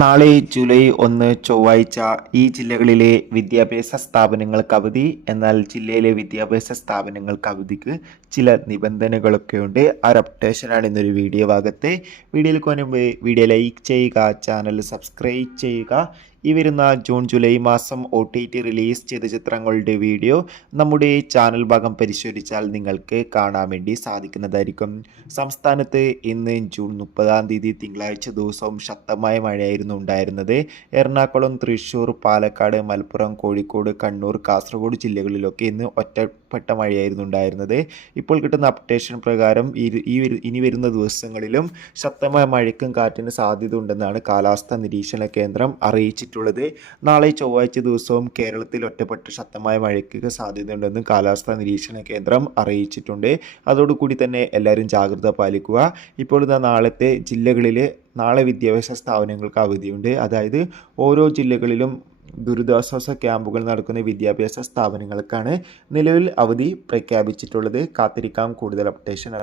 നാളെ ജൂലൈ 1 ചൊവ്വാഴ്ച ഈ ജില്ലകളിലെ വിദ്യാഭ്യാസ സ്ഥാപനങ്ങൾക്ക് അവധി. എന്നാൽ ജില്ലയിലെ വിദ്യാഭ്യാസ സ്ഥാപനങ്ങൾക്ക് അവധിക്ക് ചില നിബന്ധനകളൊക്കെയുണ്ട്. ആ ഒരു അപ്ഡേഷനാണ് ഇന്നൊരു വീഡിയോ ഭാഗത്ത്. വീഡിയോയിൽ മുൻപ് വീഡിയോ ലൈക്ക് ചെയ്യുക, ചാനൽ സബ്സ്ക്രൈബ് ചെയ്യുക. ഈ വരുന്ന ജൂൺ ജൂലൈ മാസം OTT റിലീസ് ചെയ്ത ചിത്രങ്ങളുടെ വീഡിയോ നമ്മുടെ ചാനൽ ഭാഗം പരിശോധിച്ചാൽ നിങ്ങൾക്ക് കാണാൻ വേണ്ടി സാധിക്കുന്നതായിരിക്കും. സംസ്ഥാനത്ത് ഇന്ന് ജൂൺ 30-ാം തീയതി തിങ്കളാഴ്ച ദിവസവും ശക്തമായ മഴയായിരുന്നു ഉണ്ടായിരുന്നത്. എറണാകുളം, തൃശ്ശൂർ, പാലക്കാട്, മലപ്പുറം, കോഴിക്കോട്, കണ്ണൂർ, കാസർഗോഡ് ജില്ലകളിലൊക്കെ ഇന്ന് ഒറ്റപ്പെട്ട മഴയായിരുന്നു ഉണ്ടായിരുന്നത്. ഇപ്പോൾ കിട്ടുന്ന അപ്ഡേഷൻ പ്രകാരം ഇനി വരുന്ന ദിവസങ്ങളിലും ശക്തമായ മഴയ്ക്കും കാറ്റിന് സാധ്യത ഉണ്ടെന്നാണ് കാലാവസ്ഥാ നിരീക്ഷണ കേന്ദ്രം അറിയിച്ചിട്ടുള്ളത്. നാളെ ചൊവ്വാഴ്ച ദിവസവും കേരളത്തിൽ ഒറ്റപ്പെട്ട ശക്തമായ മഴയ്ക്ക് സാധ്യതയുണ്ടെന്ന് കാലാവസ്ഥാ നിരീക്ഷണ കേന്ദ്രം അറിയിച്ചിട്ടുണ്ട്. അതോടുകൂടി തന്നെ എല്ലാവരും ജാഗ്രത പാലിക്കുക. ഇപ്പോൾ നാളത്തെ ജില്ലകളിൽ നാളെ വിദ്യാഭ്യാസ സ്ഥാപനങ്ങൾക്ക് അവധിയുണ്ട്. അതായത് ഓരോ ജില്ലകളിലും ദുരിതാശ്വാസ ക്യാമ്പുകൾ നടക്കുന്ന വിദ്യാഭ്യാസ സ്ഥാപനങ്ങൾക്കാണ് നിലവിൽ അവധി പ്രഖ്യാപിച്ചിട്ടുള്ളത്. കാത്തിരിക്കാം കൂടുതൽ അപ്ഡേഷൻ.